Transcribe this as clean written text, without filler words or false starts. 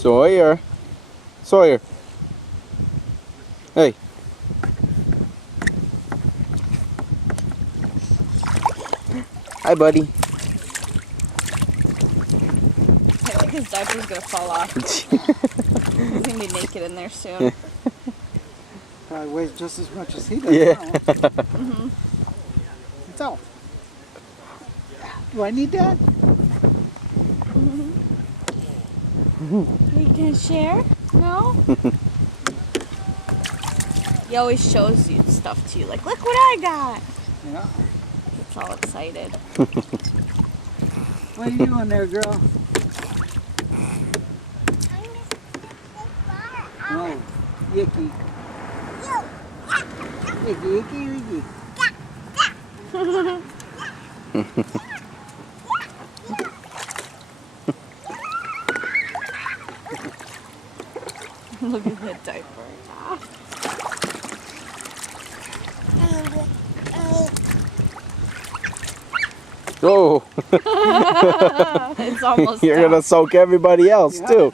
Sawyer. Sawyer. Hey. Hi, buddy. I think his diaper's gonna fall off. He's gonna be naked in there soon. Probably weighs just as much as he does Yeah. now. So, do I need that? You can share? No? He always shows you stuff to you, like, look what I got! Yeah. Gets all excited. What are you doing there, girl? Oh, yicky. Yicky, yicky, yicky. Look at the diaper. Oh, It's almost you're done. gonna soak everybody else too.